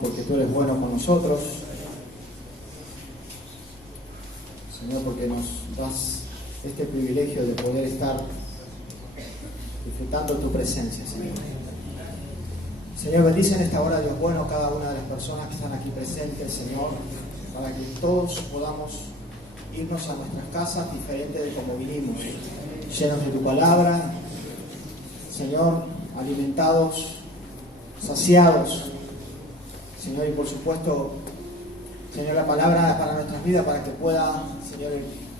porque tú eres bueno con nosotros. Señor, porque nos das este privilegio de poder estar disfrutando tu presencia, Señor. Señor, bendice en esta hora, Dios bueno, cada una de las personas que están aquí presentes, Señor, para que todos podamos irnos a nuestras casas diferentes de como vinimos, llenos de tu palabra, Señor, alimentados, saciados, Señor, y por supuesto, Señor, la palabra para nuestras vidas, para que pueda, Señor,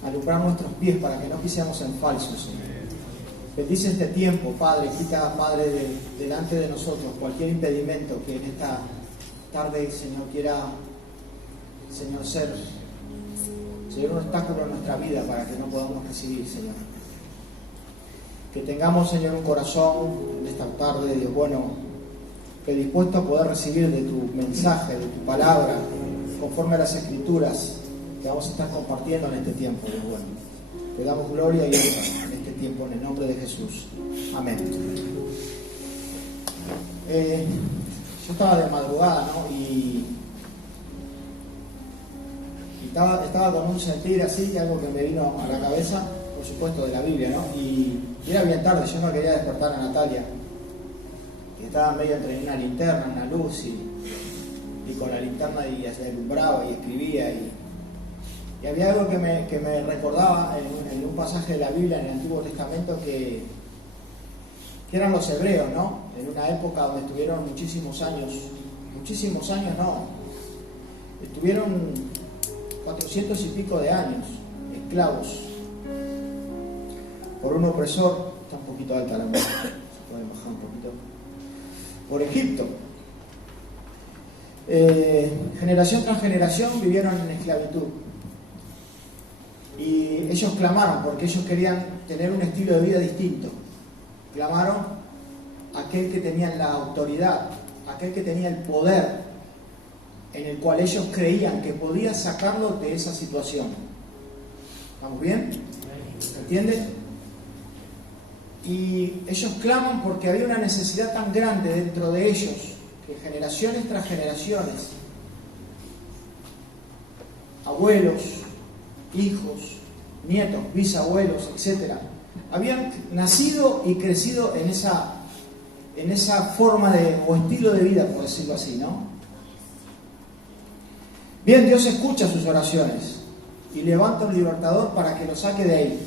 alumbrar nuestros pies, para que no pisemos en falso, Señor. Bendice este tiempo, Padre, quita, Padre, delante de nosotros cualquier impedimento que en esta tarde, Señor, quiera, Señor, ser, Señor, un obstáculo en nuestra vida para que no podamos recibir, Señor. Que tengamos, Señor, un corazón en esta tarde, Dios bueno, que dispuesto a poder recibir de tu mensaje, de tu palabra, conforme a las Escrituras que vamos a estar compartiendo en este tiempo, Dios bueno. Te damos gloria y honra en este tiempo, en el nombre de Jesús. Amén. Yo estaba de madrugada, ¿no? Y estaba con un sentir así, algo que me vino a la cabeza, por supuesto, de la Biblia, ¿no? Y era bien tarde, yo no quería despertar a Natalia. Y estaba medio entre una linterna, una luz, y con la linterna y se alumbraba y escribía. Y había algo que me recordaba en un pasaje de la Biblia, en el Antiguo Testamento, que eran los hebreos, ¿no? En una época donde estuvieron muchísimos años no, estuvieron 400 y pico de años esclavos por un opresor. Está un poquito alta la mano, se puede bajar un poquito. Por Egipto. Generación tras generación vivieron en esclavitud. Y ellos clamaron porque ellos querían tener un estilo de vida distinto. Clamaron a aquel que tenía la autoridad, aquel que tenía el poder, en el cual ellos creían que podía sacarlos de esa situación. ¿Estamos bien? ¿Se entiende? Y ellos claman porque había una necesidad tan grande dentro de ellos, que generaciones tras generaciones, abuelos, hijos, nietos, bisabuelos, etcétera, habían nacido y crecido en esa forma o estilo de vida, por decirlo así, ¿no? Bien, Dios escucha sus oraciones y levanta un libertador para que lo saque de ahí.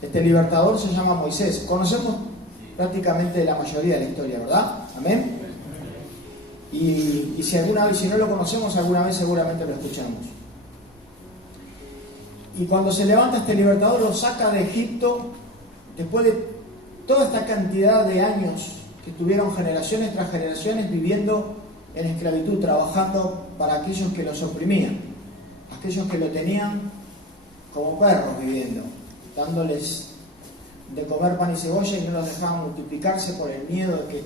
Este libertador se llama Moisés. Conocemos prácticamente la mayoría de la historia, ¿verdad? Amén. Y si no lo conocemos, alguna vez seguramente lo escuchamos. Y cuando se levanta este libertador, lo saca de Egipto, después de toda esta cantidad de años que estuvieron generaciones tras generaciones viviendo en esclavitud, trabajando para aquellos que los oprimían, aquellos que lo tenían como perros viviendo, dándoles de comer pan y cebolla y no los dejaban multiplicarse por el miedo de que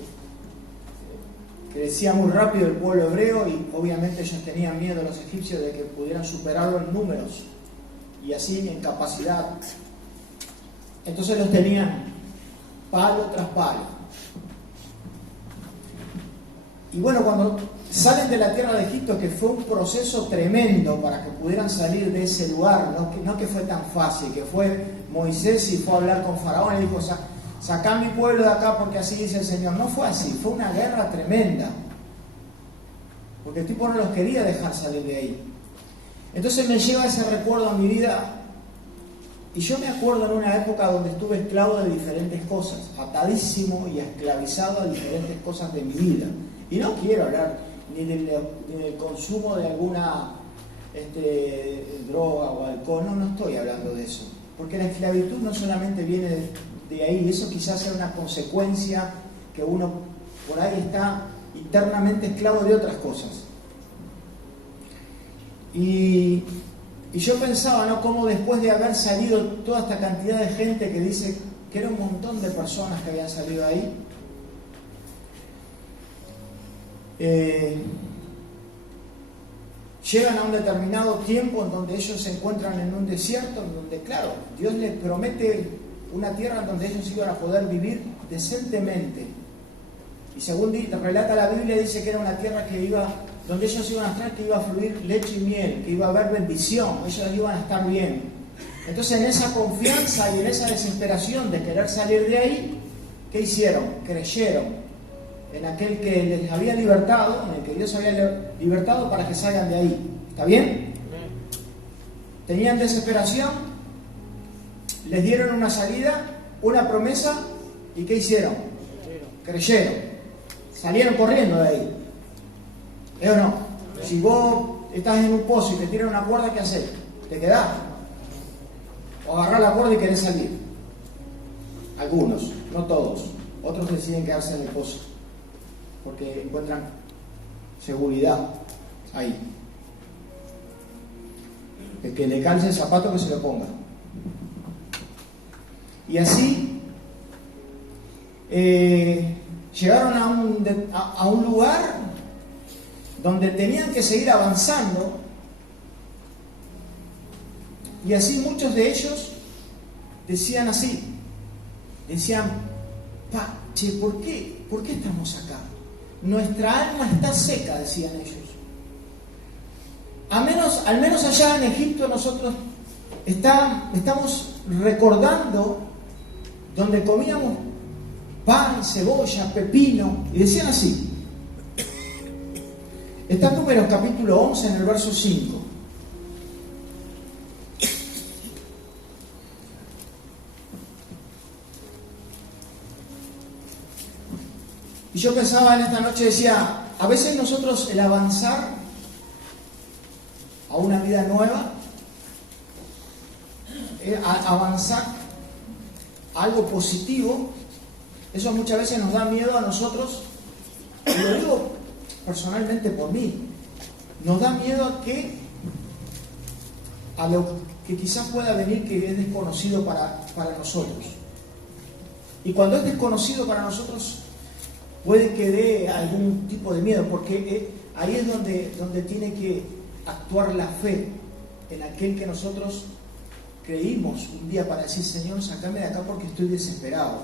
crecía muy rápido el pueblo hebreo, y obviamente ellos tenían miedo, los egipcios, de que pudieran superarlo en números y así en capacidad. Entonces los tenían palo tras palo. Y bueno, cuando salen de la tierra de Egipto, que fue un proceso tremendo para que pudieran salir de ese lugar, no que fue tan fácil, que fue Moisés y fue a hablar con Faraón y dijo: sacá a mi pueblo de acá porque así dice el Señor. No fue así, fue una guerra tremenda, porque el tipo no los quería dejar salir de ahí. Entonces me lleva ese recuerdo a mi vida, y yo me acuerdo en una época donde estuve esclavo de diferentes cosas, atadísimo y esclavizado a diferentes cosas de mi vida. Y no quiero hablar ni del consumo de alguna droga o alcohol, no estoy hablando de eso, porque la esclavitud no solamente viene de ahí, eso quizás sea una consecuencia, que uno por ahí está internamente esclavo de otras cosas. Y yo pensaba, ¿no?, cómo después de haber salido toda esta cantidad de gente que dice que era un montón de personas que habían salido ahí, llegan a un determinado tiempo en donde ellos se encuentran en un desierto, en donde, claro, Dios les promete una tierra en donde ellos iban a poder vivir decentemente. Y según relata la Biblia, dice que era una tierra que iba donde ellos iban a estar, que iba a fluir leche y miel, que iba a haber bendición, ellos iban a estar bien. Entonces, en esa confianza y en esa desesperación de querer salir de ahí, ¿qué hicieron? Creyeron en aquel que les había libertado, en el que Dios había libertado para que salgan de ahí. ¿Está bien? Tenían desesperación, les dieron una salida, una promesa, ¿y qué hicieron? Creyeron. Salieron corriendo de ahí. ¿Es o no? Si vos estás en un pozo y te tiran una cuerda, ¿qué haces? ¿Te quedás? ¿O agarrás la cuerda y querés salir? Algunos, no todos. Otros deciden quedarse en el pozo porque encuentran seguridad ahí. El que le calce el zapato, que se lo ponga. Y así llegaron a un lugar donde tenían que seguir avanzando, y así muchos de ellos decían así, decían, che, ¿por qué estamos acá? Nuestra alma está seca, decían ellos. Al menos allá en Egipto nosotros estamos recordando donde comíamos pan, cebolla, pepino, y decían así. Está en Números capítulo 11, en el verso 5. Y yo pensaba en esta noche, decía, a veces nosotros el avanzar a una vida nueva, avanzar a algo positivo, eso muchas veces nos da miedo a nosotros, y lo digo personalmente por mí, nos da miedo a lo que quizás pueda venir, que es desconocido para nosotros. Y cuando es desconocido para nosotros, puede que dé algún tipo de miedo, porque ahí es donde tiene que actuar la fe en aquel que nosotros creímos un día para decir, Señor, sacame de acá porque estoy desesperado.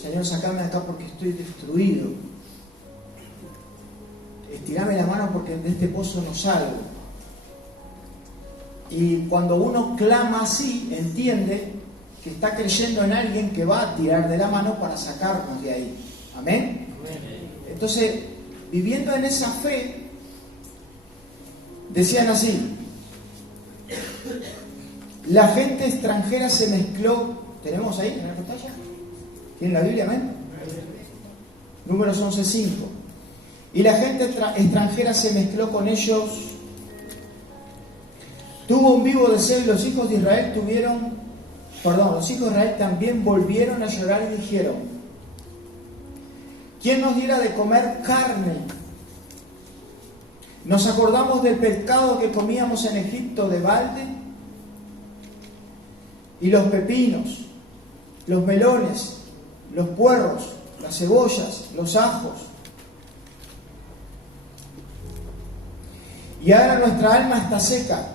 Señor, sacame de acá porque estoy destruido. Estirame la mano porque de este pozo no salgo. Y cuando uno clama así, entiende que está creyendo en alguien que va a tirar de la mano para sacarnos de ahí. ¿Amén? Entonces, viviendo en esa fe, decían así: la gente extranjera se mezcló. ¿Tenemos ahí en la pantalla? ¿Tienen la Biblia? ¿Amén? Números 11:5. Y la gente extranjera se mezcló con ellos. Tuvo un vivo deseo, y los hijos de Israel los hijos de Israel también volvieron a llorar y dijeron: ¿quién nos diera de comer carne? Nos acordamos del pescado que comíamos en Egipto de balde, y los pepinos, los melones, los puerros, las cebollas, los ajos. Y ahora nuestra alma está seca,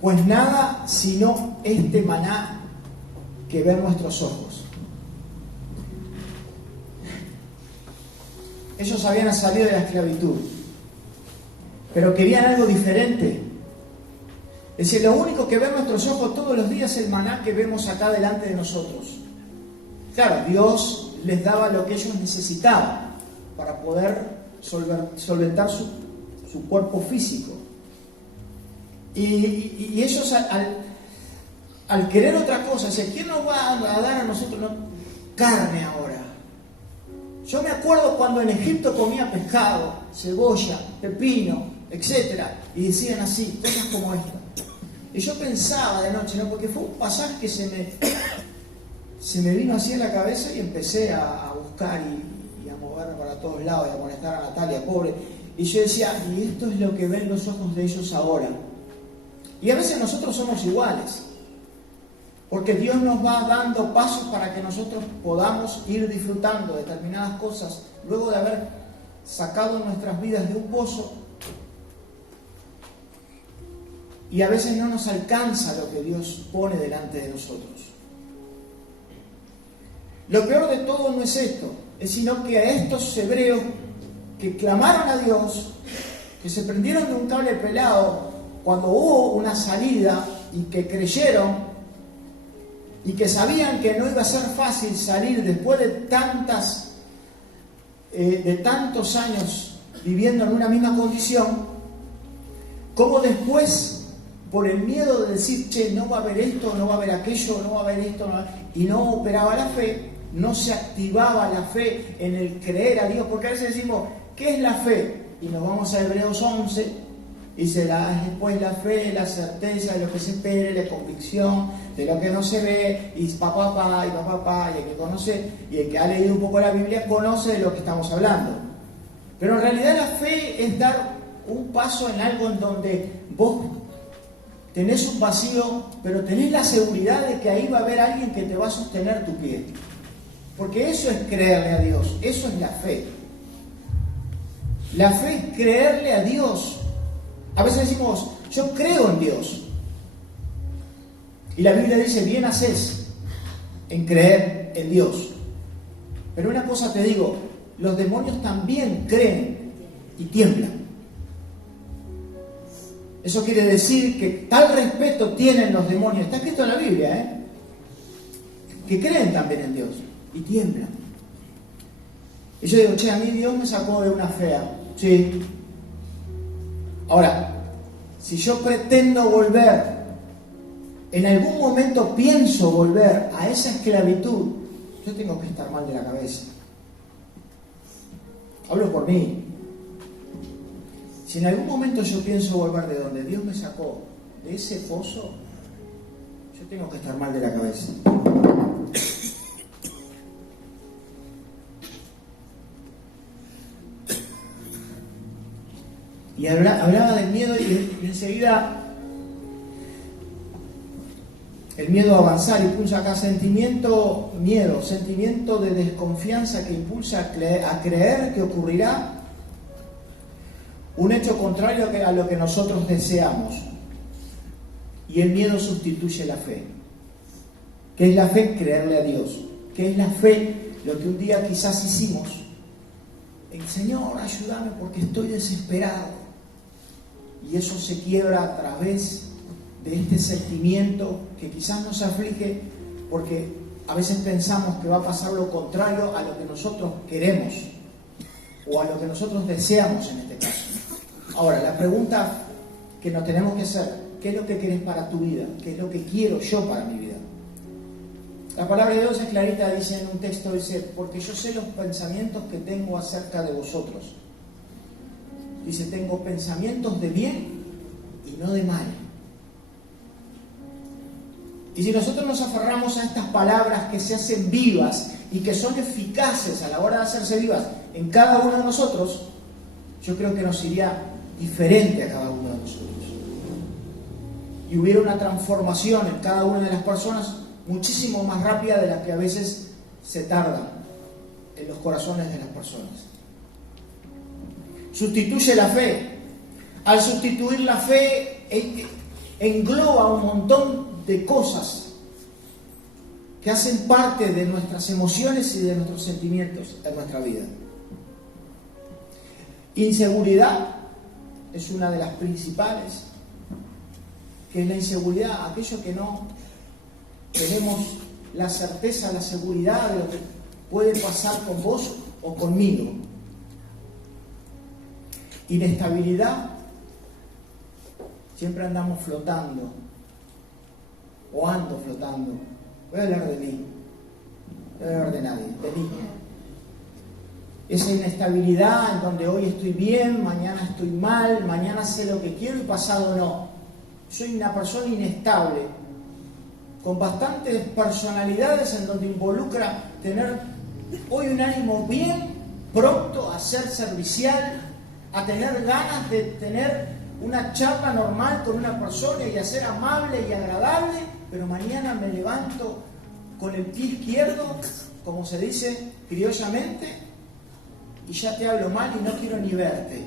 pues nada sino este maná que ven nuestros ojos. Ellos habían salido de la esclavitud, pero querían algo diferente. Es decir, lo único que ven nuestros ojos todos los días es el maná que vemos acá delante de nosotros. Claro, Dios les daba lo que ellos necesitaban para poder solventar su cuerpo físico. Y ellos al querer otra cosa, ¿quién nos va a dar a nosotros carne ahora? Yo me acuerdo cuando en Egipto comía pescado, cebolla, pepino, etcétera, y decían así, cosas como esta. Y yo pensaba de noche, porque fue un pasaje que se me vino así en la cabeza, y empecé a buscar y a moverme para todos lados, y a molestar a Natalia, pobre. Y yo decía, y esto es lo que ven los ojos de ellos ahora. Y a veces nosotros somos iguales, porque Dios nos va dando pasos para que nosotros podamos ir disfrutando determinadas cosas luego de haber sacado nuestras vidas de un pozo, y a veces no nos alcanza lo que Dios pone delante de nosotros. Lo peor de todo no es esto, es sino que a estos hebreos que clamaron a Dios, que se prendieron de un cable pelado cuando hubo una salida y que creyeron y que sabían que no iba a ser fácil salir después de tantos años viviendo en una misma condición, como después, por el miedo de decir, che, no va a haber esto, no va a haber aquello, no va a haber esto, y no operaba la fe, no se activaba la fe en el creer a Dios, porque a veces decimos, ¿qué es la fe? Y nos vamos a Hebreos 11, dice, después la fe, la certeza de lo que se espera, la convicción de lo que no se ve, y papá, y el que conoce, y el que ha leído un poco la Biblia, conoce de lo que estamos hablando. Pero en realidad la fe es dar un paso en algo en donde vos tenés un vacío, pero tenés la seguridad de que ahí va a haber alguien que te va a sostener tu pie. Porque eso es creerle a Dios, eso es la fe. La fe es creerle a Dios. A veces decimos, yo creo en Dios. Y la Biblia dice, bien haces en creer en Dios. Pero una cosa te digo, los demonios también creen y tiemblan. Eso quiere decir que tal respeto tienen los demonios, está escrito en la Biblia, que creen también en Dios y tiemblan. Y yo digo, che, a mí Dios me sacó de una fea. Sí. Ahora, si yo pretendo volver, en algún momento pienso volver a esa esclavitud, yo tengo que estar mal de la cabeza. Hablo por mí. Si en algún momento yo pienso volver de donde Dios me sacó, de ese pozo, yo tengo que estar mal de la cabeza. Y hablaba del miedo y enseguida el miedo a avanzar impulsa acá sentimiento de desconfianza que impulsa a creer que ocurrirá un hecho contrario a lo que nosotros deseamos. Y el miedo sustituye la fe. ¿Qué es la fe? Creerle a Dios. ¿Qué es la fe? Lo que un día quizás hicimos. El Señor, ayúdame porque estoy desesperado. Y eso se quiebra a través de este sentimiento que quizás nos aflige porque a veces pensamos que va a pasar lo contrario a lo que nosotros queremos o a lo que nosotros deseamos en este caso. Ahora, la pregunta que nos tenemos que hacer, ¿qué es lo que querés para tu vida? ¿Qué es lo que quiero yo para mi vida? La palabra de Dios es clarita, dice en un texto, dice, porque yo sé los pensamientos que tengo acerca de vosotros. Dice, tengo pensamientos de bien y no de mal. Y si nosotros nos aferramos a estas palabras que se hacen vivas y que son eficaces a la hora de hacerse vivas en cada uno de nosotros, yo creo que nos iría diferente a cada uno de nosotros. Y hubiera una transformación en cada una de las personas muchísimo más rápida de la que a veces se tarda en los corazones de las personas. Sustituye la fe. Al sustituir la fe, engloba un montón de cosas que hacen parte de nuestras emociones y de nuestros sentimientos en nuestra vida. Inseguridad es una de las principales, que es la inseguridad, aquello que no tenemos la certeza, la seguridad de lo que puede pasar con vos o conmigo. Inestabilidad, siempre andamos flotando, o ando flotando. Voy a hablar de mí, no voy a hablar de nadie, de mí. Esa inestabilidad en donde hoy estoy bien, mañana estoy mal, mañana sé lo que quiero y pasado no. Soy una persona inestable, con bastantes personalidades en donde involucra tener hoy un ánimo bien, pronto a ser servicial, a tener ganas de tener una charla normal con una persona y a ser amable y agradable, pero mañana me levanto con el pie izquierdo, como se dice criollamente, y ya te hablo mal y no quiero ni verte.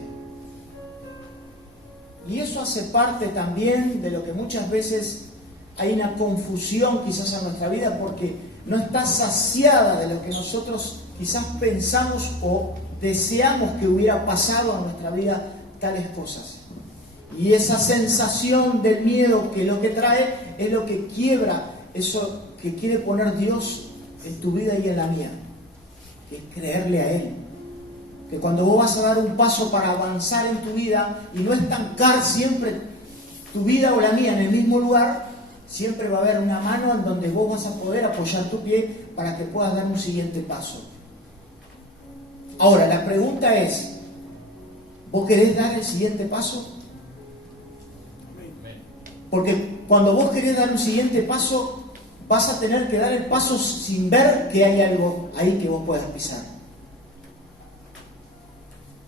Y eso hace parte también de lo que muchas veces hay una confusión quizás en nuestra vida porque no está saciada de lo que nosotros quizás pensamos o deseamos que hubiera pasado en nuestra vida tales cosas. Y esa sensación del miedo que lo que trae es lo que quiebra eso que quiere poner Dios en tu vida y en la mía, que es creerle a Él. Que cuando vos vas a dar un paso para avanzar en tu vida y no estancar siempre tu vida o la mía en el mismo lugar, siempre va a haber una mano en donde vos vas a poder apoyar tu pie para que puedas dar un siguiente paso. Ahora, la pregunta es, ¿vos querés dar el siguiente paso? Porque cuando vos querés dar un siguiente paso, vas a tener que dar el paso sin ver que hay algo ahí que vos puedas pisar.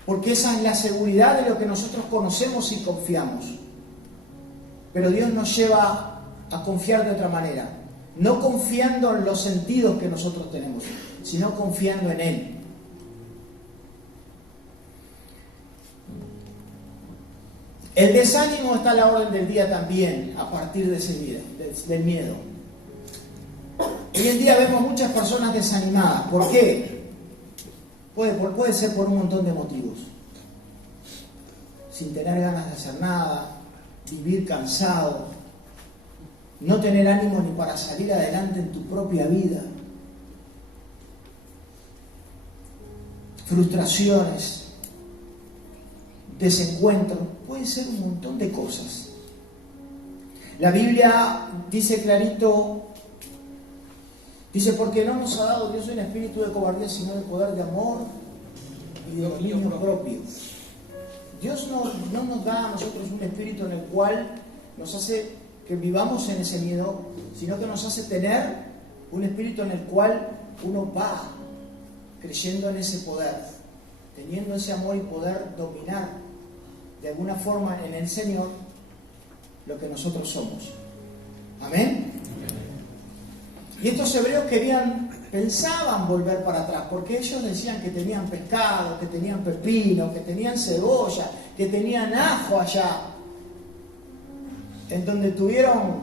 Porque esa es la seguridad de lo que nosotros conocemos y confiamos. Pero Dios nos lleva a confiar de otra manera. No confiando en los sentidos que nosotros tenemos, sino confiando en Él. El desánimo está a la orden del día también, a partir de ese día, del miedo. Hoy en día vemos muchas personas desanimadas. ¿Por qué? Puede ser por un montón de motivos. Sin tener ganas de hacer nada, vivir cansado, no tener ánimo ni para salir adelante en tu propia vida, frustraciones, desencuentro, puede ser un montón de cosas. La Biblia dice clarito, dice, porque no nos ha dado Dios un espíritu de cobardía, sino de poder, de amor y de dominio propio. Dios no nos da a nosotros un espíritu en el cual nos hace que vivamos en ese miedo, sino que nos hace tener un espíritu en el cual uno va creyendo en ese poder, teniendo ese amor y poder dominar de alguna forma en el Señor lo que nosotros somos. Amén. Y estos hebreos pensaban volver para atrás, porque ellos decían que tenían pescado, que tenían pepino, que tenían cebolla, que tenían ajo allá, en donde tuvieron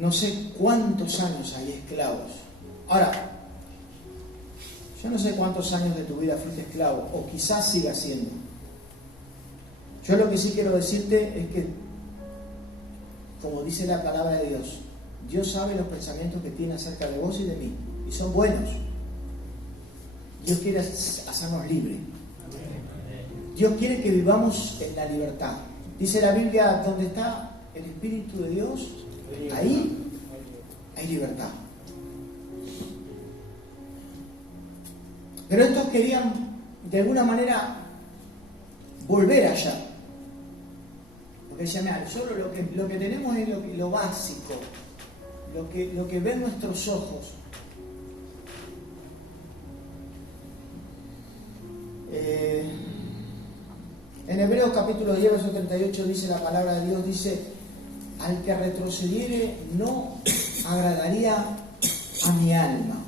no sé cuántos años ahí esclavos. Ahora, yo no sé cuántos años de tu vida fuiste esclavo, o quizás sigas siendo. Yo lo que sí quiero decirte es que, como dice la palabra de Dios, Dios sabe los pensamientos que tiene acerca de vos y de mí, y son buenos. Dios quiere hacernos libres. Dios quiere que vivamos en la libertad. Dice la Biblia, donde está el Espíritu de Dios, ahí hay libertad. Pero estos querían, de alguna manera, volver allá. Porque decían, mira, solo lo que tenemos es lo básico, lo que ven nuestros ojos. En Hebreos capítulo 10, verso 38 dice la palabra de Dios, dice, al que retrocediere no agradaría a mi alma.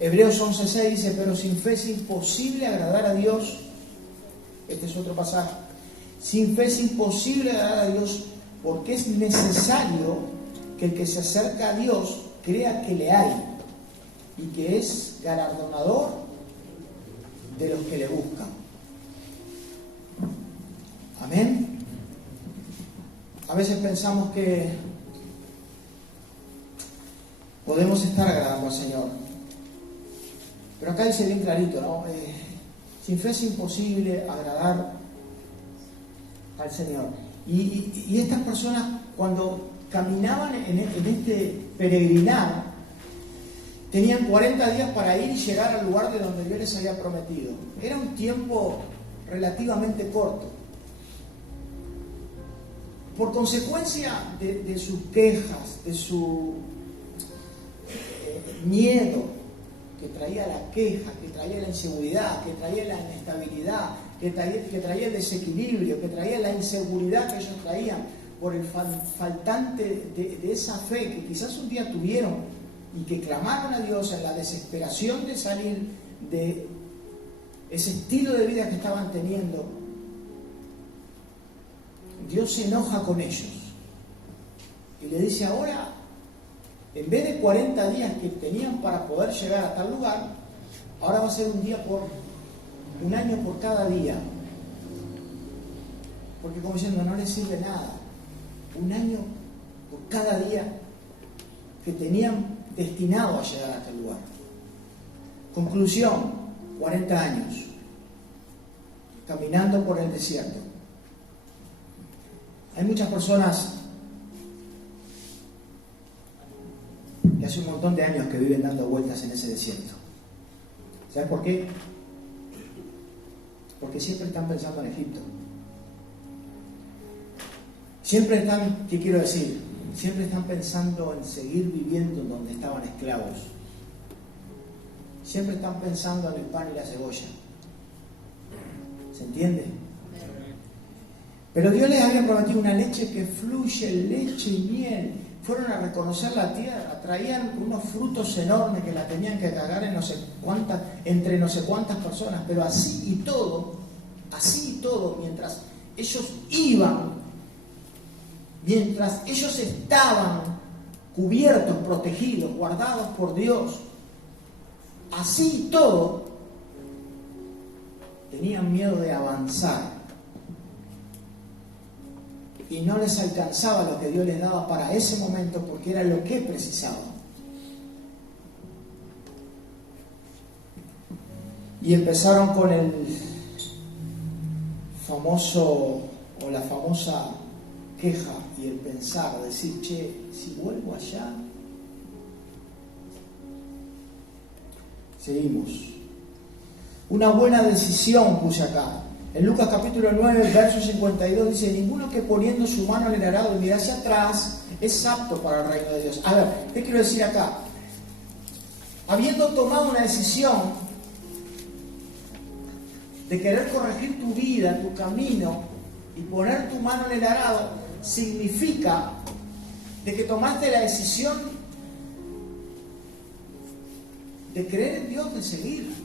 Hebreos 11:6 dice, pero sin fe es imposible agradar a Dios. Este es otro pasaje. Sin fe es imposible agradar a Dios, porque es necesario que el que se acerca a Dios crea que le hay y que es galardonador de los que le buscan. Amén. A veces pensamos que podemos estar agradando al Señor, pero acá dice bien clarito, ¿no? Sin fe es imposible agradar al Señor. Y estas personas, cuando caminaban en este peregrinar, tenían 40 días para ir y llegar al lugar de donde Dios les había prometido. Era un tiempo relativamente corto. Por consecuencia de sus quejas, de su miedo que traía la queja, que traía la inseguridad, que traía la inestabilidad, que traía el desequilibrio, que traía la inseguridad que ellos traían por el faltante de esa fe que quizás un día tuvieron y que clamaron a Dios en la desesperación de salir de ese estilo de vida que estaban teniendo. Dios se enoja con ellos y le dice, ahora En vez de 40 días que tenían para poder llegar a tal lugar, ahora va a ser un año por cada día. Porque como diciendo, no les sirve nada. Un año por cada día que tenían destinado a llegar a tal lugar. Conclusión, 40 años, caminando por el desierto. Hay muchas personas que hace un montón de años que viven dando vueltas en ese desierto. ¿Sabes por qué? Porque siempre están pensando en Egipto. Siempre están, ¿qué quiero decir? Siempre están pensando en seguir viviendo donde estaban esclavos. Siempre están pensando en el pan y la cebolla. ¿Se entiende? Pero Dios les había prometido una leche que fluye, leche y miel. Fueron a reconocer la tierra, traían unos frutos enormes que la tenían que cagar entre no sé cuántas personas, pero así y todo, mientras ellos iban, mientras ellos estaban cubiertos, protegidos, guardados por Dios, así y todo, tenían miedo de avanzar. Y no les alcanzaba lo que Dios les daba para ese momento porque era lo que precisaban. Y empezaron con el famoso o la famosa queja y el pensar, decir, che, si vuelvo allá. Seguimos. Una buena decisión puse acá. En Lucas capítulo 9, verso 52 dice, ninguno que poniendo su mano en el arado y mira hacia atrás es apto para el reino de Dios. A ver, ¿qué quiero decir acá? Habiendo tomado una decisión de querer corregir tu vida, tu camino y poner tu mano en el arado, significa de que tomaste la decisión de creer en Dios, de seguir.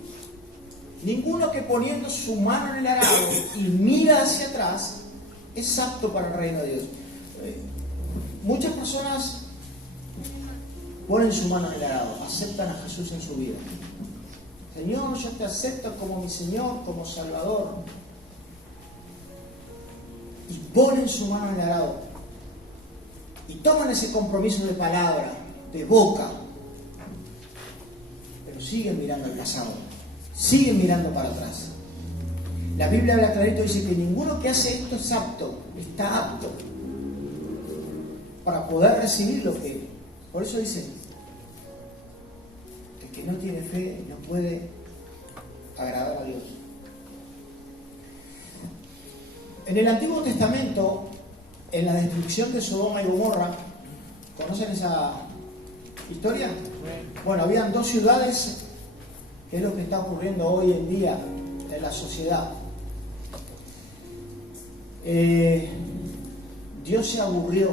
Ninguno que poniendo su mano en el arado y mira hacia atrás es apto para el reino de Dios. Muchas personas ponen su mano en el arado, aceptan a Jesús en su vida. Señor, yo te acepto como mi Señor, como Salvador. Y ponen su mano en el arado. Y toman ese compromiso de palabra, de boca. Pero siguen mirando al pasado. Siguen mirando para atrás. La Biblia habla clarito, dice que ninguno que hace esto es apto, está apto para poder recibir lo que... Por eso dice, el que no tiene fe no puede agradar a Dios. En el Antiguo Testamento, en la destrucción de Sodoma y Gomorra, ¿conocen esa historia? Bueno, habían dos ciudades, que es lo que está ocurriendo hoy en día en la sociedad. Dios se aburrió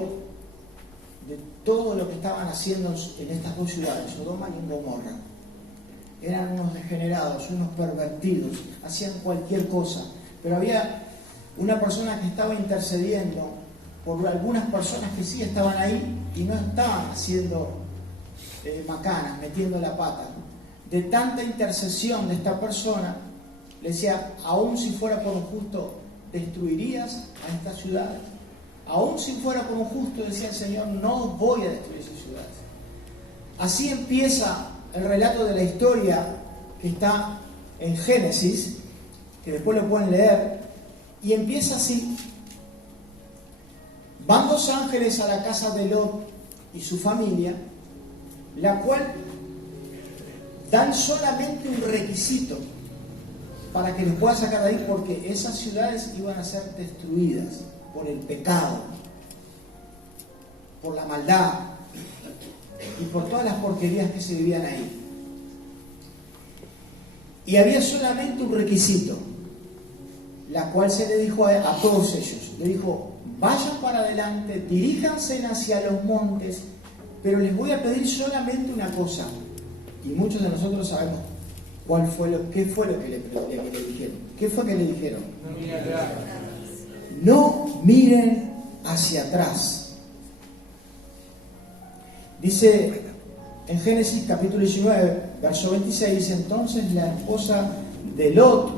de todo lo que estaban haciendo en estas dos ciudades, Sodoma y Gomorra. Eran unos degenerados, unos pervertidos, hacían cualquier cosa. Pero había una persona que estaba intercediendo por algunas personas que sí estaban ahí y no estaban haciendo macanas, metiendo la pata. De tanta intercesión de esta persona, le decía, aún si fuera por un justo, destruirías a estas ciudades. Aún si fuera por un justo, decía el Señor, no voy a destruir esas ciudades. Así empieza el relato de la historia que está en Génesis, que después lo pueden leer, y empieza así. Van dos ángeles a la casa de Lot y su familia, la cual dan solamente un requisito para que los pueda sacar de ahí, porque esas ciudades iban a ser destruidas por el pecado, por la maldad y por todas las porquerías que se vivían ahí. Y había solamente un requisito, la cual se le dijo a todos ellos, le dijo, vayan para adelante, diríjanse hacia los montes, pero les voy a pedir solamente una cosa. Y muchos de nosotros sabemos qué fue lo que le dijeron. ¿Qué fue que le dijeron? No miren hacia atrás. Dice en Génesis capítulo 19, verso 26, dice: entonces la esposa de Lot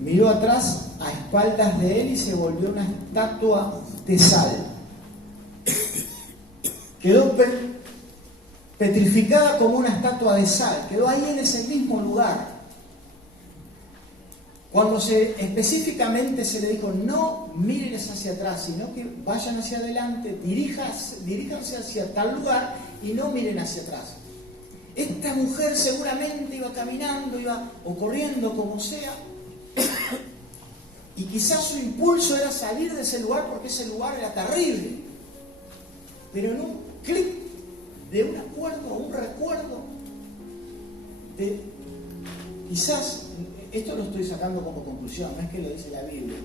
miró atrás a espaldas de él y se volvió una estatua de sal. Quedó petrificada como una estatua de sal, quedó ahí en ese mismo lugar. Cuando específicamente se le dijo: no miren hacia atrás, sino que vayan hacia adelante, diríjanse hacia tal lugar y no miren hacia atrás. Esta mujer seguramente iba caminando, o corriendo, como sea, y quizás su impulso era salir de ese lugar porque ese lugar era terrible. Pero en un clic de un acuerdo, un recuerdo, quizás, esto lo estoy sacando como conclusión, no es que lo dice la Biblia,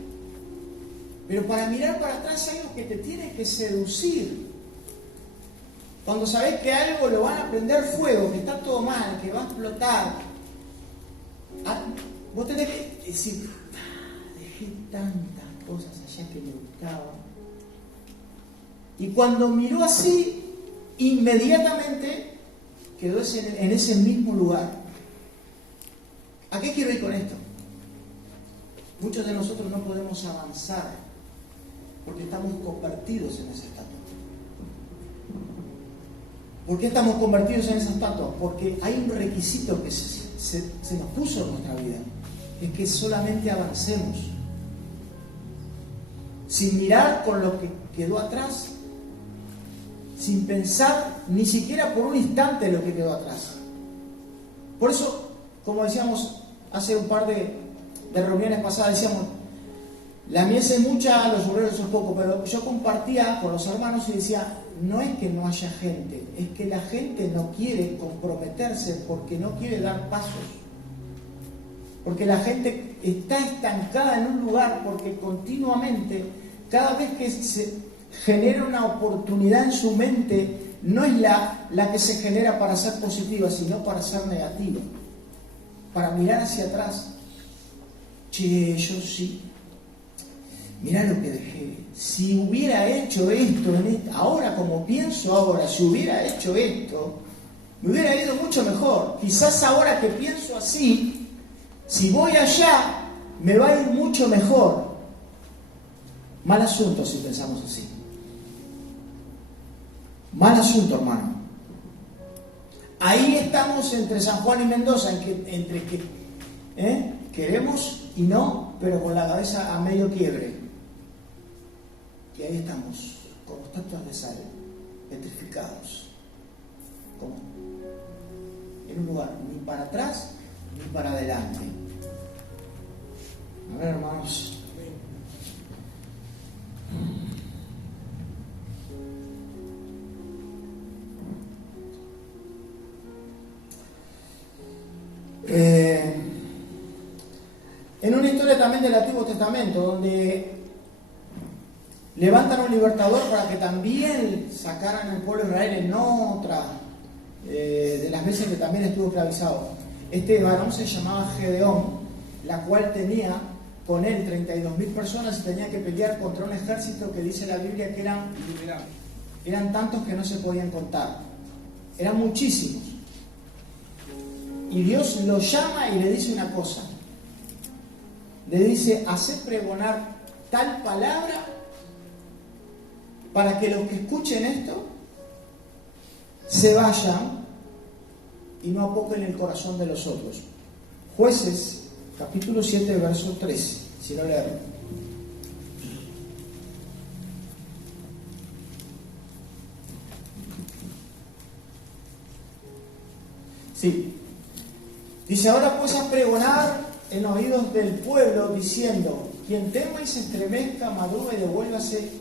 pero para mirar para atrás hay algo que te tiene que seducir. Cuando sabés que algo lo van a prender fuego, que está todo mal, que va a explotar, vos tenés que decir: dejé tantas cosas allá que me gustaban. Y cuando miró así, inmediatamente quedó en ese mismo lugar. ¿A qué quiero ir con esto? Muchos de nosotros no podemos avanzar porque estamos convertidos en esa estatua. ¿Por qué estamos convertidos en esa estatua? Porque hay un requisito que se nos puso en nuestra vida: es que solamente avancemos sin mirar con lo que quedó atrás, sin pensar ni siquiera por un instante lo que quedó atrás. Por eso, como decíamos hace un par de reuniones pasadas, decíamos: la mies es mucha, los obreros son poco, pero yo compartía con los hermanos y decía: no es que no haya gente, es que la gente no quiere comprometerse porque no quiere dar pasos. Porque la gente está estancada en un lugar porque continuamente, cada vez que se genera una oportunidad en su mente, no es la que se genera para ser positiva, sino para ser negativa. Para mirar hacia atrás. Che, yo sí. Mirá lo que dejé. Si hubiera hecho esto, ahora como pienso ahora, si hubiera hecho esto, me hubiera ido mucho mejor. Quizás ahora que pienso así, si voy allá, me va a ir mucho mejor. Mal asunto si pensamos así. Mal asunto, hermano. Ahí estamos entre San Juan y Mendoza, entre que queremos y no, pero con la cabeza a medio quiebre. Y ahí estamos, como estatuas de sal, petrificados, como en un lugar ni para atrás ni para adelante. A ver, hermanos. En una historia también del Antiguo Testamento, donde levantan un libertador para que también sacaran al pueblo de Israel en otra de las veces que también estuvo esclavizado. Este varón se llamaba Gedeón, la cual tenía con él 32.000 personas y tenía que pelear contra un ejército que dice la Biblia que eran tantos que no se podían contar. Eran muchísimos. Y Dios lo llama y le dice una cosa. Le dice: haced pregonar tal palabra para que los que escuchen esto se vayan y no apoquen el corazón de los otros. Jueces, capítulo 7, verso 13, si no leerlo. Sí. Dice: ahora pues a pregonar en oídos del pueblo, diciendo: quien tema y se estremezca, madrugue y devuélvase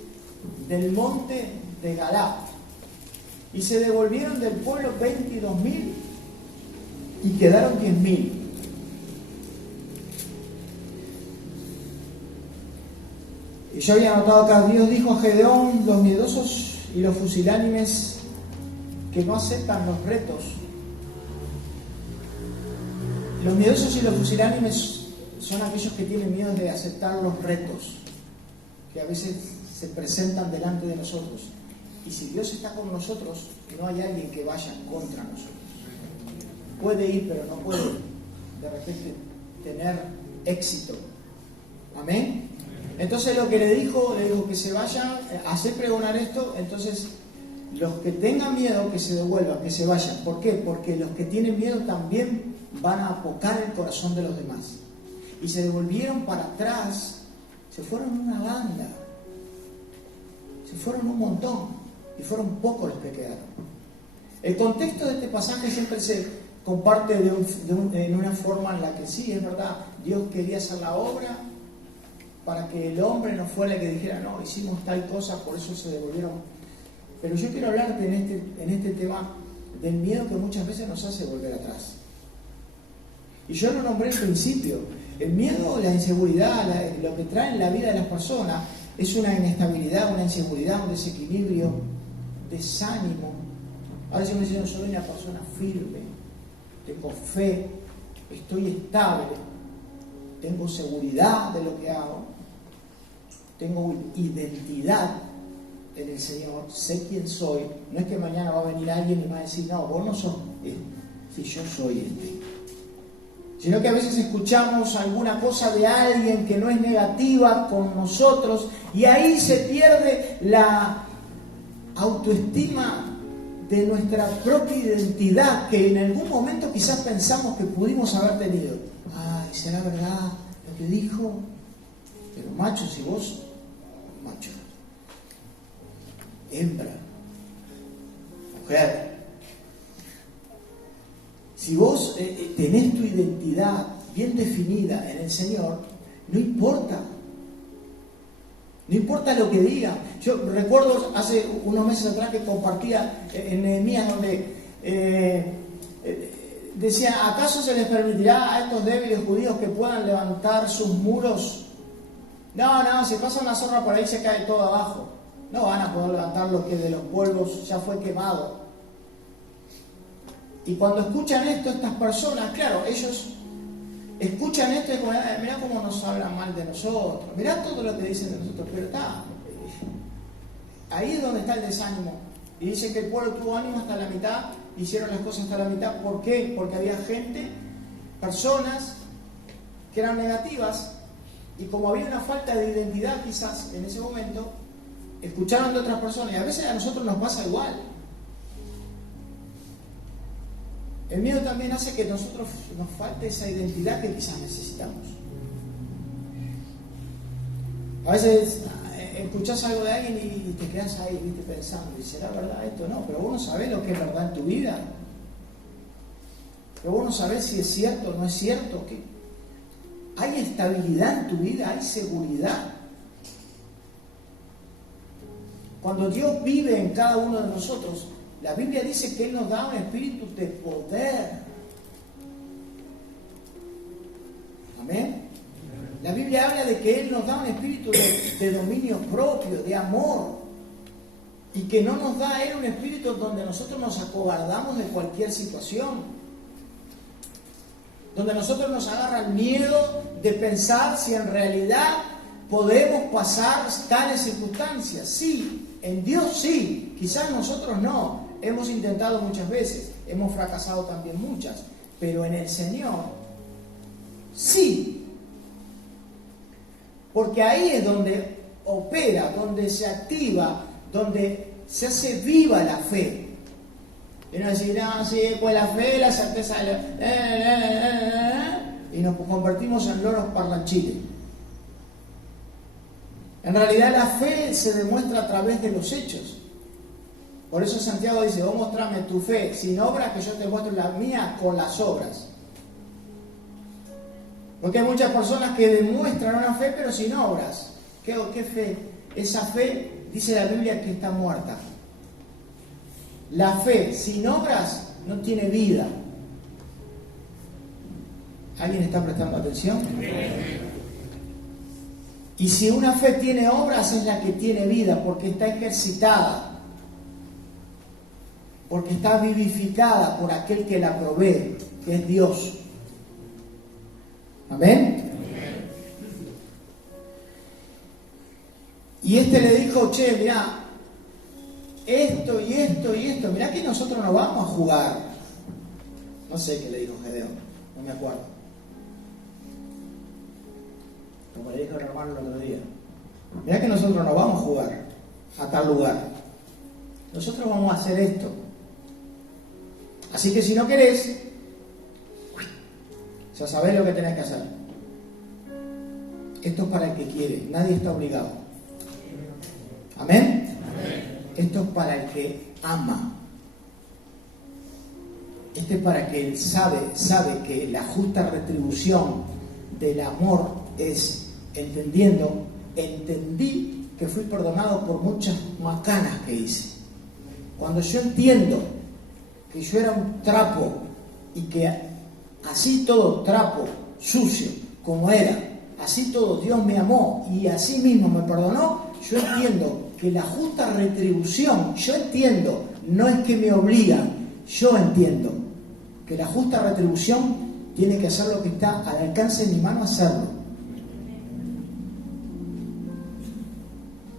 del monte de Galaad. Y se devolvieron del pueblo 22.000 y quedaron 10.000. Y yo había anotado acá: Dios dijo a Gedeón: los miedosos y los fusilánimes que no aceptan los retos. Los miedosos y los fusilánimes son aquellos que tienen miedo de aceptar los retos que a veces se presentan delante de nosotros. Y si Dios está con nosotros, no hay alguien que vaya contra nosotros. Puede ir, pero no puede de repente tener éxito. Amén. Entonces lo que le dijo que se vayan a hacer pregonar esto. Entonces los que tengan miedo, que se devuelvan, que se vayan. ¿Por qué? Porque los que tienen miedo también van a apocar el corazón de los demás. Y se devolvieron para atrás, se fueron una banda, se fueron un montón, y fueron pocos los que quedaron. El contexto de este pasaje siempre se comparte en una forma en la que sí, es verdad, Dios quería hacer la obra para que el hombre no fuera el que dijera, no, hicimos tal cosa, por eso se devolvieron. Pero yo quiero hablarte en este tema del miedo que muchas veces nos hace volver atrás. Y yo lo nombré al principio. El miedo, la inseguridad, lo que trae en la vida de las personas es una inestabilidad, una inseguridad, un desequilibrio, desánimo. A veces me dicen, yo soy una persona firme, tengo fe, estoy estable, tengo seguridad de lo que hago, tengo identidad en el Señor, sé quién soy. No es que mañana va a venir alguien y me va a decir, no, vos no sos si yo soy sino que a veces escuchamos alguna cosa de alguien que no es negativa con nosotros y ahí se pierde la autoestima de nuestra propia identidad que en algún momento quizás pensamos que pudimos haber tenido. Ay, ¿será verdad lo que dijo? Pero macho, si vos, macho, hembra, mujer, si vos tenés tu identidad bien definida en el Señor, no importa lo que digan. Yo recuerdo hace unos meses atrás que compartía en Nehemías donde decía, ¿acaso se les permitirá a estos débiles judíos que puedan levantar sus muros? No, si pasa una zorra por ahí se cae todo abajo. No van a poder levantar lo que de los polvos ya fue quemado. Y cuando escuchan esto, estas personas, claro, ellos escuchan esto y como, mirá cómo nos hablan mal de nosotros, mirá todo lo que dicen de nosotros, pero está, ahí es donde está el desánimo. Y dice que el pueblo tuvo ánimo hasta la mitad, hicieron las cosas hasta la mitad. ¿Por qué? Porque había gente, personas que eran negativas, y como había una falta de identidad quizás en ese momento, escucharon de otras personas, y a veces a nosotros nos pasa igual. El miedo también hace que nosotros nos falte esa identidad que quizás necesitamos. A veces escuchás algo de alguien y te quedas ahí, ¿viste? Pensando, ¿y será verdad esto? No, pero vos no sabés lo que es verdad en tu vida. Pero vos no sabés si es cierto o no es cierto. Que hay estabilidad en tu vida, hay seguridad. Cuando Dios vive en cada uno de nosotros, la Biblia dice que Él nos da un espíritu de poder. Amén. La Biblia habla de que Él nos da un espíritu de dominio propio, de amor. Y que no nos da a Él un espíritu donde nosotros nos acobardamos de cualquier situación. Donde nosotros nos agarra el miedo de pensar si en realidad podemos pasar tales circunstancias. Sí, en Dios sí, quizás nosotros no. Hemos intentado muchas veces, hemos fracasado también muchas, pero en el Señor sí. Porque ahí es donde opera, donde se activa, donde se hace viva la fe. Y no decir, sí, pues la fe, la certeza, y nos convertimos en loros parlanchiles. En realidad la fe se demuestra a través de los hechos. Por eso Santiago dice, vos mostrame tu fe sin obras, que yo te muestro la mía con las obras. Porque hay muchas personas que demuestran una fe pero sin obras. ¿Qué fe? Esa fe, dice la Biblia, que está muerta. La fe sin obras no tiene vida. ¿Alguien está prestando atención? Y si una fe tiene obras es la que tiene vida, porque está ejercitada. Porque está vivificada por aquel que la provee, que es Dios. ¿Amén? Y le dijo, che, mirá, esto y esto y esto. Mirá que nosotros no vamos a jugar. No sé qué le dijo Gedeón, no me acuerdo. Como le dijo el hermano el otro día. Mirá que nosotros no vamos a jugar a tal lugar. Nosotros vamos a hacer esto. Así que si no querés, ya sabés lo que tenés que hacer. Esto es para el que quiere, nadie está obligado. ¿Amén? Esto es para el que ama. Este es para el que sabe que la justa retribución del amor es entendí que fui perdonado por muchas macanas que hice. Cuando yo entiendo que yo era un trapo y que así todo trapo, sucio, como era, así todo Dios me amó y así mismo me perdonó, yo entiendo que la justa retribución, no es que me obligan, yo entiendo que la justa retribución tiene que hacer lo que está al alcance de mi mano, hacerlo.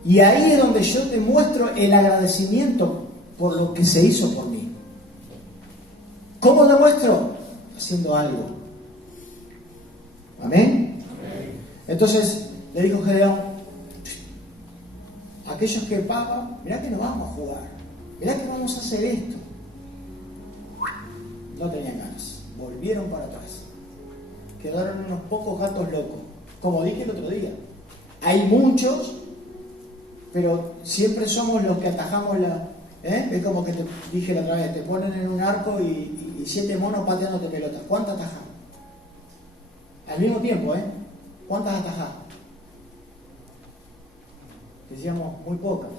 Y ahí es donde yo demuestro el agradecimiento por lo que se hizo por mí. ¿Cómo lo demuestro? Haciendo algo. ¿Amén? Entonces le dijo Gedeón, aquellos que pagan, mirá que no vamos a jugar, mirá que vamos a hacer esto. No tenían ganas, volvieron para atrás. Quedaron unos pocos gatos locos. Como dije el otro día, hay muchos, pero siempre somos los que atajamos la... Es como que te dije la otra vez, te ponen en un arco y 7 monos pateándote pelotas. ¿Cuántas atajás? Al mismo tiempo, ¿cuántas atajás? Decíamos, muy pocas.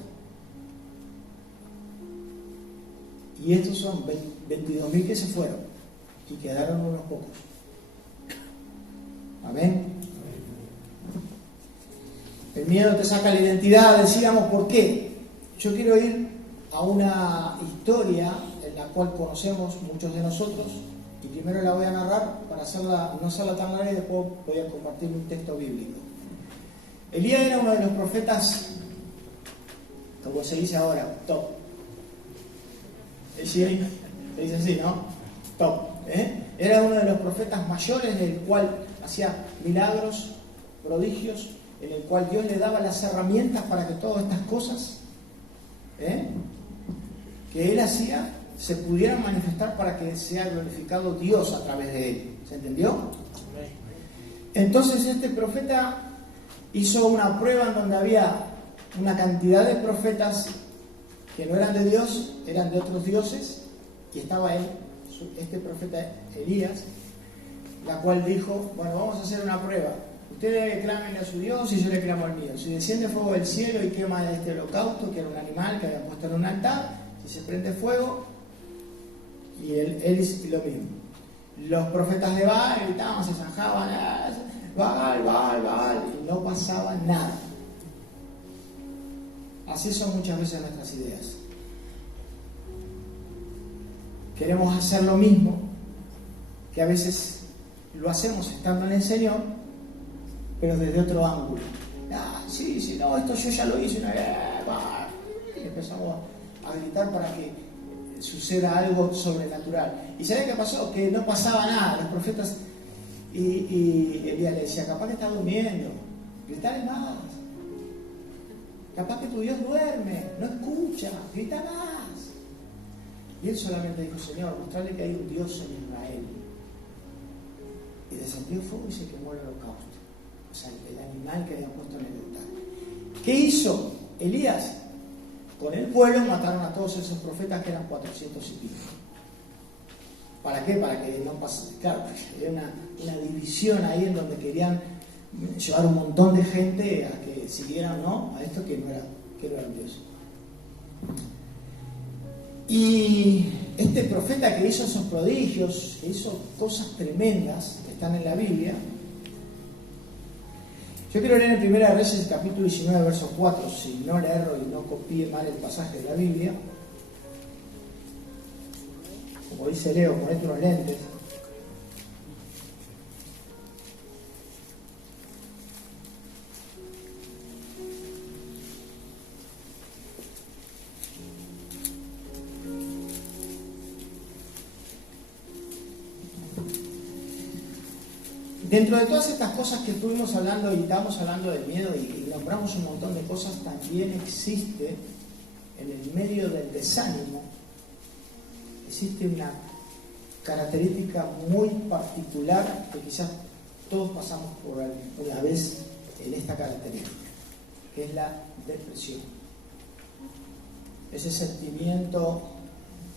Y estos son 22.000 que se fueron y quedaron unos pocos. Amén. El miedo te saca la identidad, decíamos, ¿por qué? Yo quiero ir a una historia en la cual conocemos muchos de nosotros y primero la voy a narrar para no hacerla tan larga y después voy a compartir un texto bíblico. Elías era uno de los profetas, como se dice ahora, top. Se dice así, ¿no? Top. Era uno de los profetas mayores, del cual hacía milagros, prodigios, en el cual Dios le daba las herramientas para que todas estas cosas que él hacía se pudieran manifestar para que sea glorificado Dios a través de él. ¿Se entendió? Entonces este profeta hizo una prueba en donde había una cantidad de profetas que no eran de Dios, eran de otros dioses, y estaba él, este profeta Elías, la cual dijo, bueno, vamos a hacer una prueba. Ustedes clamen a su Dios y yo le clamo al mío. Si desciende fuego del cielo y quema este holocausto, que era un animal que habían puesto en un altar, si se prende fuego, y él hizo lo mismo. Los profetas de Baal gritaban, se zanjaban, Baal, Baal, Baal, y no pasaba nada. Así son muchas veces nuestras ideas. Queremos hacer lo mismo, que a veces lo hacemos estando en el Señor, pero desde otro ángulo. Sí, no, esto yo ya lo hice una vez. Y empezamos a gritar para que suceda algo sobrenatural. ¿Y sabés qué pasó? Que no pasaba nada. Los profetas y Elías le decía, capaz que está durmiendo, gritale más. Capaz que tu Dios duerme, no escucha, grita más. Y él solamente dijo, Señor, mostrarle que hay un Dios en Israel. Y descendió fuego y se quemó el holocausto. O sea, el animal que habían puesto en el altar. ¿Qué hizo Elías? Con el pueblo mataron a todos esos profetas, que eran 400 y pico. ¿Para qué? Para que no pase. Claro, era una división ahí en donde querían llevar un montón de gente a que siguieran, ¿no?, a esto que no era Dios. Y este profeta que hizo esos prodigios, que hizo cosas tremendas que están en la Biblia, yo quiero leer en 1 Reyes capítulo 19, verso 4, si no le erro y no copie mal el pasaje de la Biblia. Como dice Leo, ponete unos lentes. Dentro de todas estas cosas que estuvimos hablando y estábamos hablando del miedo y nombramos un montón de cosas, también existe en el medio del desánimo, existe una característica muy particular que quizás todos pasamos por alguna vez en esta característica, que es la depresión. Ese sentimiento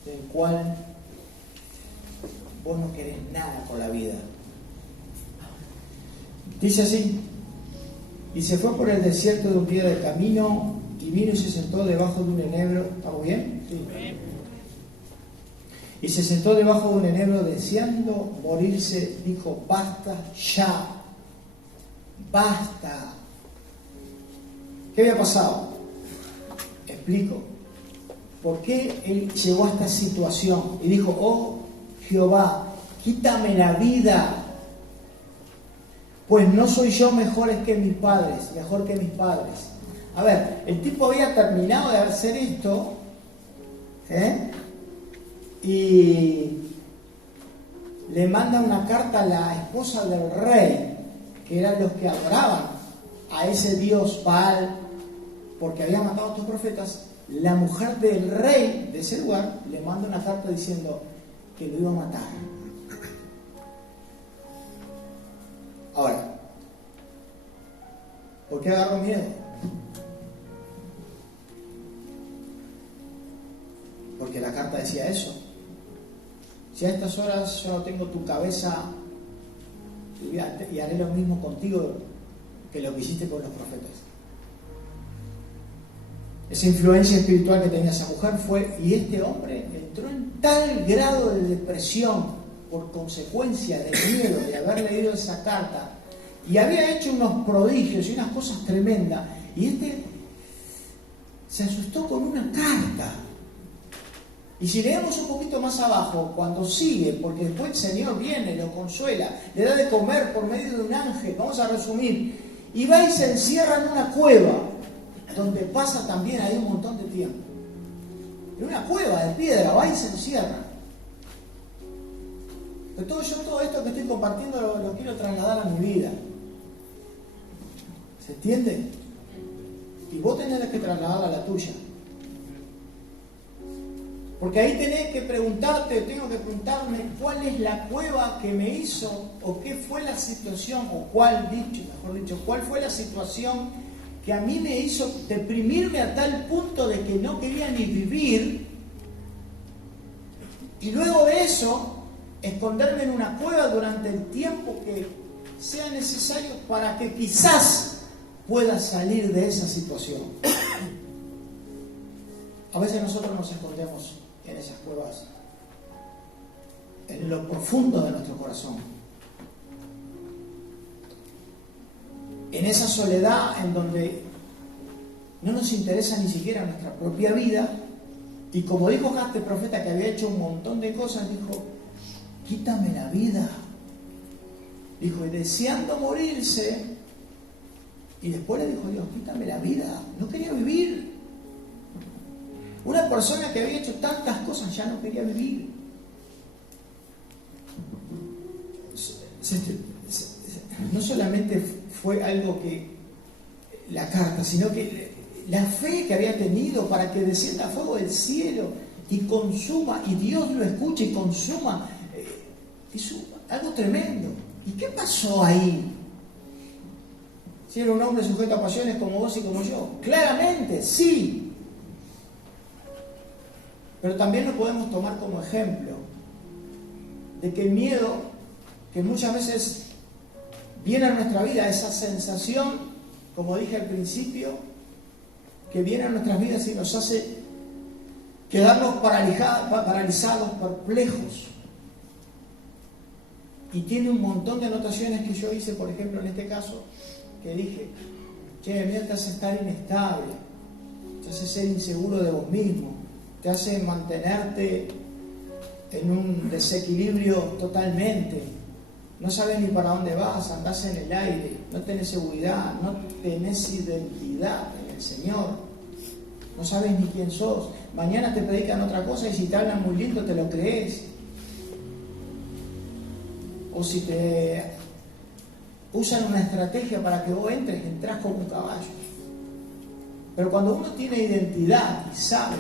del cual vos no querés nada con la vida. Dice así: y se fue por el desierto de un día de camino, y vino y se sentó debajo de un enebro. ¿Estamos bien? Sí. Y se sentó debajo de un enebro, deseando morirse. Dijo: basta ya, basta. ¿Qué había pasado? Explico. ¿Por qué él llegó a esta situación? Y dijo: oh Jehová, quítame la vida, pues no soy yo mejor que mis padres. A ver, el tipo había terminado de hacer esto, y le manda una carta a la esposa del rey, que eran los que adoraban a ese dios Baal, porque había matado a estos profetas. La mujer del rey de ese lugar le manda una carta diciendo que lo iba a matar. Ahora, ¿por qué agarró miedo? Porque la carta decía eso. Si a estas horas yo no tengo tu cabeza, y haré lo mismo contigo que lo que hiciste con los profetas. Esa influencia espiritual que tenía esa mujer fue, y este hombre entró en tal grado de depresión por consecuencia del miedo de haber leído esa carta, y había hecho unos prodigios y unas cosas tremendas, y este se asustó con una carta. Y si leemos un poquito más abajo, cuando sigue, porque después el Señor viene, lo consuela, le da de comer por medio de un ángel, vamos a resumir, y va y se encierra en una cueva, donde pasa también ahí un montón de tiempo. En una cueva de piedra, va y se encierra. Pero todo esto que estoy compartiendo lo quiero trasladar a mi vida. ¿Se entiende? Y vos tenés que trasladar a la tuya. Porque ahí tengo que preguntarme cuál es la cueva que me hizo, o qué fue la situación, o cuál fue la situación que a mí me hizo deprimirme a tal punto de que no quería ni vivir, y luego de eso esconderme en una cueva durante el tiempo que sea necesario para que quizás pueda salir de esa situación. A veces nosotros nos escondemos en esas cuevas, en lo profundo de nuestro corazón, en esa soledad en donde no nos interesa ni siquiera nuestra propia vida. Y como dijo este profeta, que había hecho un montón de cosas, dijo: quítame la vida. Dijo, y deseando morirse, y después le dijo Dios: quítame la vida. No quería vivir. Una persona que había hecho tantas cosas ya no quería vivir. No solamente fue algo que la carta, sino que la fe que había tenido para que descienda fuego del cielo y consuma, y Dios lo escuche y consuma, es algo tremendo. ¿Y qué pasó ahí? Si era un hombre sujeto a pasiones como vos y como yo, claramente sí. Pero también lo podemos tomar como ejemplo de que el miedo, que muchas veces viene a nuestra vida, esa sensación, como dije al principio, que viene a nuestras vidas y nos hace quedarnos paralizados, perplejos. Y tiene un montón de anotaciones que yo hice, por ejemplo, en este caso, que dije: che, mira, te hace estar inestable, te hace ser inseguro de vos mismo, te hace mantenerte en un desequilibrio totalmente, no sabes ni para dónde vas, andás en el aire, no tenés seguridad, no tenés identidad en el Señor, no sabes ni quién sos, mañana te predican otra cosa y si te hablan muy lindo te lo crees, o si te usan una estrategia para que vos entrás como un caballo. Pero cuando uno tiene identidad y sabe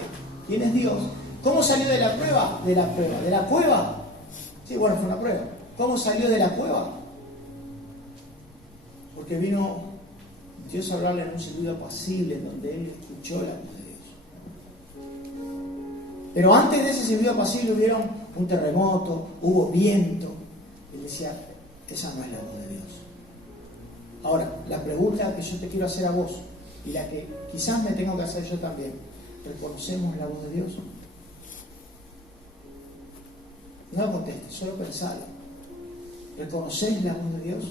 quién es Dios, ¿cómo salió de la prueba? ¿De la cueva? Sí, bueno, fue una prueba. ¿Cómo salió de la cueva? Porque vino Dios a hablarle en un silbido apacible, donde él escuchó la voz de Dios. Pero antes de ese silbido apacible hubieron un terremoto, hubo viento. Él decía, esa no es la voz de Dios. Ahora, la pregunta que yo te quiero hacer a vos, y la que quizás me tengo que hacer yo también, ¿reconocemos la voz de Dios? No lo contestes, solo pensalo. ¿Reconocés la voz de Dios?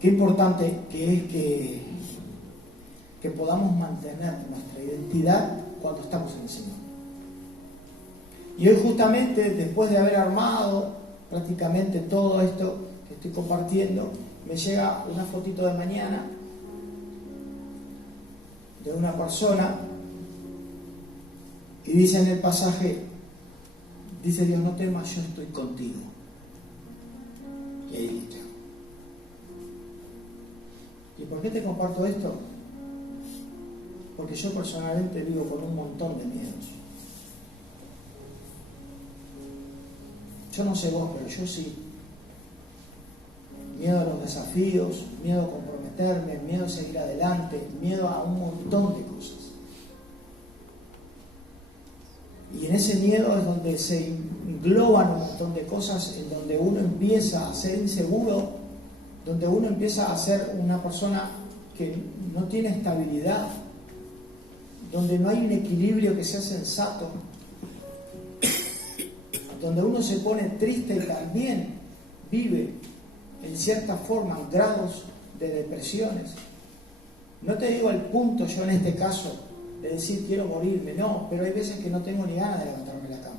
Qué importante que es que podamos mantener nuestra identidad cuando estamos en el Señor. Y hoy justamente, después de haber armado prácticamente todo esto que estoy compartiendo, me llega una fotito de mañana de una persona y dice en el pasaje, dice Dios, no temas, yo estoy contigo. Y ahí dice, ¿y por qué te comparto esto? Porque yo personalmente vivo con un montón de miedos. Yo no sé vos, pero yo sí. Miedo a los desafíos, miedo a comprometerme, miedo a seguir adelante, miedo a un montón de cosas. Y en ese miedo es donde se engloban un montón de cosas, en donde uno empieza a ser inseguro, donde uno empieza a ser una persona que no tiene estabilidad, donde no hay un equilibrio que sea sensato, donde uno se pone triste y también vive en cierta forma grados de depresiones. No te digo al punto yo en este caso de decir quiero morirme, no, pero hay veces que no tengo ni ganas de levantarme de la cama.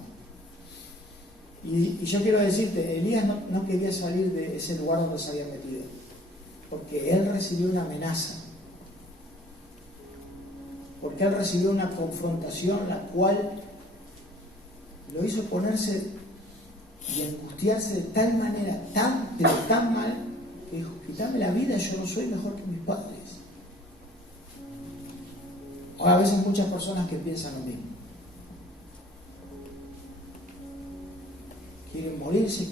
Y yo quiero decirte, Elías no quería salir de ese lugar donde se había metido, porque él recibió una amenaza, porque él recibió una confrontación la cual lo hizo ponerse y angustiarse de tal manera, pero tan mal, que dijo, quítame la vida, yo no soy mejor que mis padres. Ahora, a veces muchas personas que piensan lo mismo. Quieren morirse,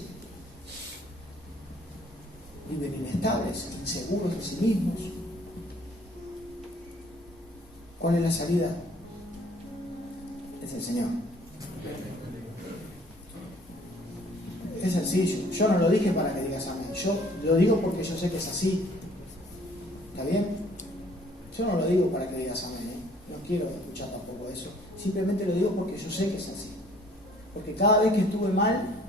viven inestables, inseguros de sí mismos. ¿Cuál es la salida? Es el Señor. Es sencillo. Yo no lo dije para que digas amén. Yo lo digo porque yo sé que es así. ¿Está bien? Yo no lo digo para que digas amén. No quiero escuchar tampoco eso. Simplemente lo digo porque yo sé que es así. Porque cada vez que estuve mal,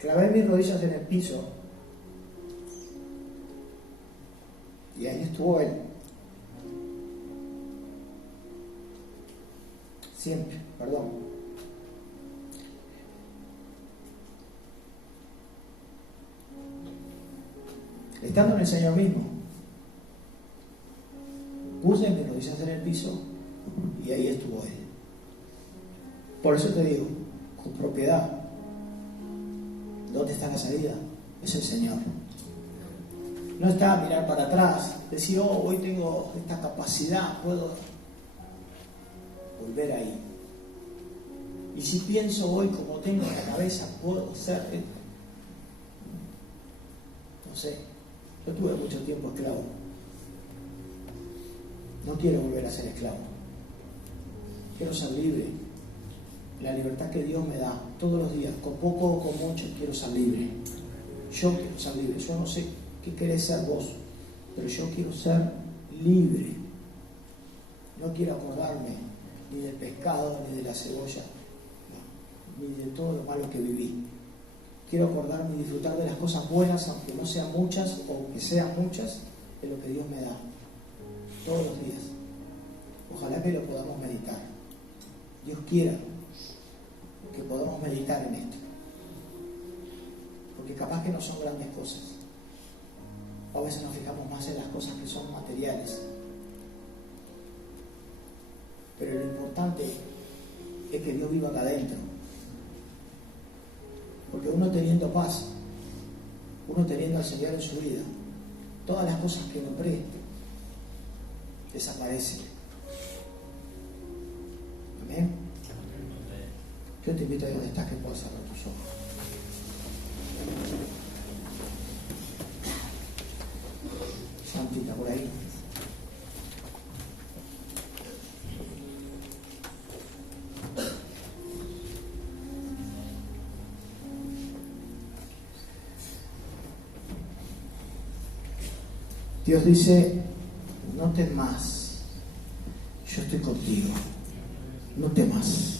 clavé mis rodillas en el piso y ahí estuvo Él. Siempre, perdón. Estando en el Señor mismo, puse mis rodillas en el piso y ahí estuvo Él. Por eso te digo, con propiedad, ¿dónde está la salida? Es el Señor. No está mirar para atrás, decir, oh, hoy tengo esta capacidad, puedo volver ahí. Y si pienso hoy como tengo en la cabeza, puedo ser esto. No sé, yo tuve mucho tiempo esclavo. No quiero volver a ser esclavo. Quiero ser libre. La libertad que Dios me da todos los días, con poco o con mucho, quiero ser libre. Yo quiero ser libre. Yo no sé qué querés ser vos, pero yo quiero ser libre. No quiero acordarme ni del pescado, ni de la cebolla, no, ni de todo lo malo que viví. Quiero acordarme y disfrutar de las cosas buenas, aunque no sean muchas, o aunque sean muchas, de lo que Dios me da todos los días. Ojalá que lo podamos meditar. Dios quiera que podamos meditar en esto, porque capaz que no son grandes cosas. a veces nos fijamos más en las cosas que son materiales. Pero lo importante es que Dios viva acá adentro. Porque uno teniendo paz, uno teniendo al Señor en su vida, todas las cosas que no preste desaparecen. Amén. Yo te invito a donde estás que puedas cerrar tus ojos. Santita, por ahí. Dios dice, no temas, yo estoy contigo, no temas.